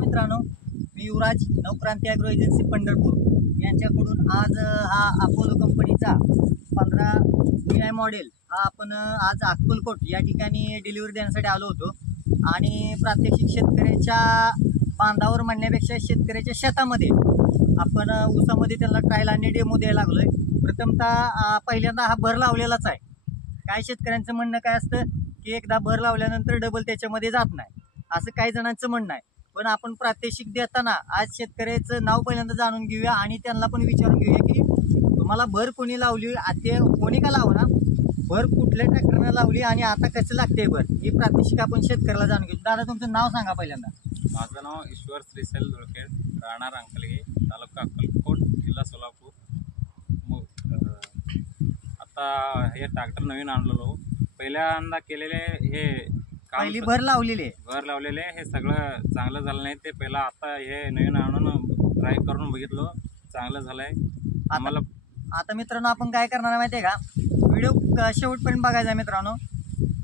मित्रांनो, मी युवराज Navkranti agro agency Pandharpur यांच्याकडून आज हा अपोलो कंपनीचा 15 DI मॉडेल हा आपण आज अक्कलकोट या ठिकाणी डिलिव्हरी देण्यासाठी आलो होतो आणि प्रात्यक्षिक शेतकऱ्याच्या बांधावर म्हणण्यापेक्षा शेतकऱ्याच्या शेतामध्ये आपण ऊसामध्ये त्यांना ट्रायल आणि डेमो द्यायला लागलोय। प्रथमतः पहिल्यांदा हा भर लावलेलाच आहे। काय शेतकऱ्यांचं म्हणणं काय असतं की एकदा भर लावल्यानंतर डबल त्याच्यामध्ये जात नाही, असं काही जणांचं म्हणणं आहे। पण आपण प्रात्यक्षिक देताना आज शेतकऱ्याचं नाव पहिल्यांदा जाणून घेऊया आणि त्यांना पण विचारून घेऊया की तुम्हाला भर कोणी लावली, ते कोणी का लावना, भर कुठल्या ट्रॅक्टरने लावली आणि आता कसं लागते भर, ही प्रात्यक्षिक आपण शेतकऱ्याला जाणून घेऊ। दादा, तुमचं नाव सांगा पहिल्यांदा। माझं नाव ईश्वर श्रीशैल धुळखेड, राहणार अंकलगे, तालुका अक्कलकोट, जिल्हा सोलापूर। आता हे ट्रॅक्टर नवीन आणलेलो, पहिल्यांदा केलेले हे पहिली भर लावलेली आहे, भर लावलेले हे सगळं चांगलं झालं नाही। ते पहिला आता हे नवीन आणून ट्राय करून बघितलो, चांगलं झालंय आम्हाला। आता मित्रांनो, आपण काय करणार आहे माहिती आहे का, व्हिडिओ शेवटपर्यंत बघायचा मित्रांनो।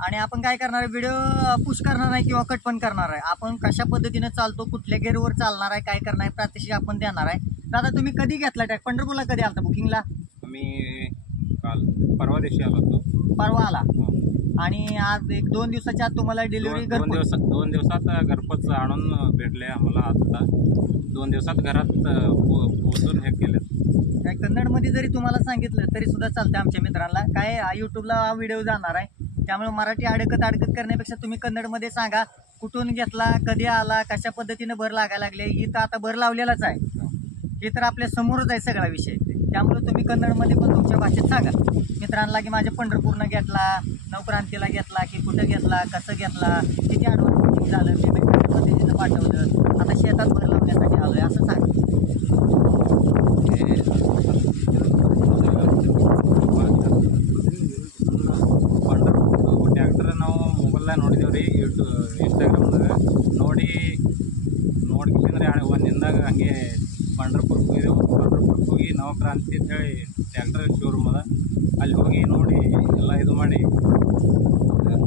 आणि आपण काय करणार आहे, व्हिडिओ पुश करणार आहे किंवा कट पण करणार आहे। आपण कशा पद्धतीने चालतो, कुठल्या गेअरवर चालणार आहे, काय करणार आहे, प्रात्यक्षिक आपण देणार आहे। दादा, तुम्ही कधी घेतला ट्रॅक, पंढरपूरला कधी आलता बुकिंगला? मी काल परवा दिवशी आलो होतो। परवा आला आणि आज 1-2 दिवसाच्या आत तुम्हाला डिलिव्हरी दोन दिवसात घरपोच आणून भेटले आम्हाला। आता 2 दिवसात घरात पोहोचून हे केले। काय कन्नडमध्ये जरी तुम्हाला सांगितलं तरी सुद्धा चालतं आमच्या मित्रांना। काय यूट्यूबला व्हिडिओ जाणार आहे, त्यामुळे मराठी अडकत करण्यापेक्षा तुम्ही कन्नडमध्ये सांगा कुठून घेतला, कधी आला, कशा पद्धतीने भर लागायला लागले। ही तर आता भर लावलेलाच आहे, हे तर आपल्या समोरच आहे सगळा विषय। त्यामुळे तुम्ही कन्नडमध्ये पण तुमच्या भाषेत सांगा मित्रांना की माझ्या पंढरपूरनं घेतला, नवक्रांतीला घेतला, की कुठं घेतला, कसं घेतला, किती ॲडव्हान्स बुकिंग झालं, पेमेंट कशा पद्धतीनं पाठवलं, आता शेतात भर लावण्यासाठी आलोय, असं सांगा। ಟ್ರ್ಯಾಕ್ಟರ್ ನಾವು ಮೊಬೈಲ್ದಾಗ ನೋಡಿದೇವ್ರಿ, ಇನ್ಸ್ಟಾಗ್ರಾಮ್ದಾಗ ನೋಡ್ಕಿಂದ್ರೆ ಒಂದು ದಿನದಾಗ ಹಂಗೆ ಪಂಢರಪುರಕ್ಕೆ ಹೋಗಿದ್ದೆವು। ಪಂಢರಪುರಕ್ಕೆ ಹೋಗಿ ನವಕ್ರಾಂತಿ ಅಂತೇಳಿ ಟ್ರ್ಯಾಕ್ಟರ್ ಶೋರೂಮ್ ಅದ, ಅಲ್ಲಿ ಹೋಗಿ ನೋಡಿ ಎಲ್ಲ ಇದು ಮಾಡಿ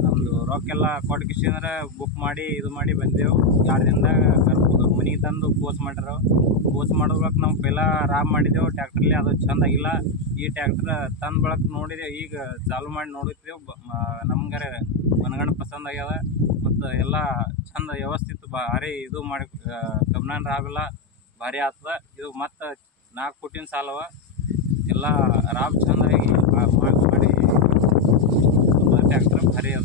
ನಮ್ಮದು ರೊಕ್ಕೆಲ್ಲ ಕೊಟ್ಕಿಸಿಂದ್ರೆ ಬುಕ್ ಮಾಡಿ ಇದು ಮಾಡಿ ಬಂದೆವು। 2 ದಿನದಾಗ ಮನೆಗೆ ತಂದು ಪೋಸ್ಟ್ ಮಾಡ್ಯಾರ। ಪೋಸ್ಟ್ ಮಾಡೋದ್ರೊಳಗೆ ನಾವು ಪೈಲ ರಾಬ್ ಮಾಡಿದೆವು ಟ್ರ್ಯಾಕ್ಟ್ರಲ್ಲಿ, ಅದು ಚೆಂದ ಆಗಿಲ್ಲ। ಈ ಟ್ರ್ಯಾಕ್ಟರ್ ತಂದು ಬಳಕ ನೋಡಿದೆವು, ಈಗ ಚಾಲು ಮಾಡಿ ನೋಡಿದ್ದೆವು, ನಮ್ಗಾರೆ ಮನಗಂಡು ಪಸಂದ್ ಆಗ್ಯದ ಮತ್ತು ಎಲ್ಲ ಚಂದ ವ್ಯವಸ್ಥಿತ ಭಾರಿ ಇದು ಮಾಡಿ ಕಬ್ನಾನ್ ರಾಬೆಲ್ಲ ಭಾರಿ ಆಗ್ತದ। ಇದು ಮತ್ತು 4 ಫುಟಿನ ಸಾಲವ, ಎಲ್ಲ ರಾಬ್ ಚೆಂದಾಗಿ ಮಾಡಿ ट्रॅक्टर भारी आहे।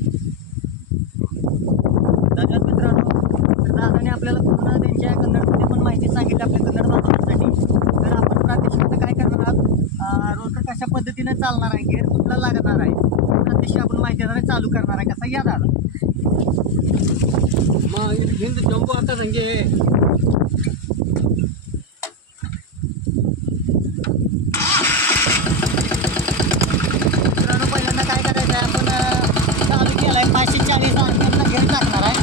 धन्यवाद मित्रांनो, दादाने आपल्याला पूर्ण त्यांच्या कन्नडमध्ये पण माहिती सांगितली आपल्या कन्नड बांधवांसाठी। तर आपण प्रात्यक्षिक काय करणार आहोत, रोटर कशा पद्धतीने चालणार आहे, गेअर कुठला लागणार आहे, प्रात्यक्षिक आपण माहिती देणार आहे, चालू करणार आहे कसा, या दादा। मग हिंद जंबो आता संगे पहिल्यांदा काय करायचं आहे, आपण चालू केला आहे 540 RPMला गेअर टाकणार आहे।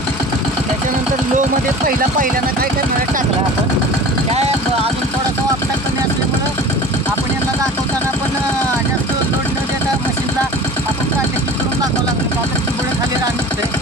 त्याच्यानंतर लोमध्ये पहिल्यांदा काय करणार आहे, टाकला आपण काय अजून थोडासा वापटा कमी असल्यामुळं आपण यांना दाखवताना पण जास्त लोड न देता मशीनला आपण प्रात्यक्षिक करून दाखवं लागलो का, तर पुढे खाली रान निघतंय।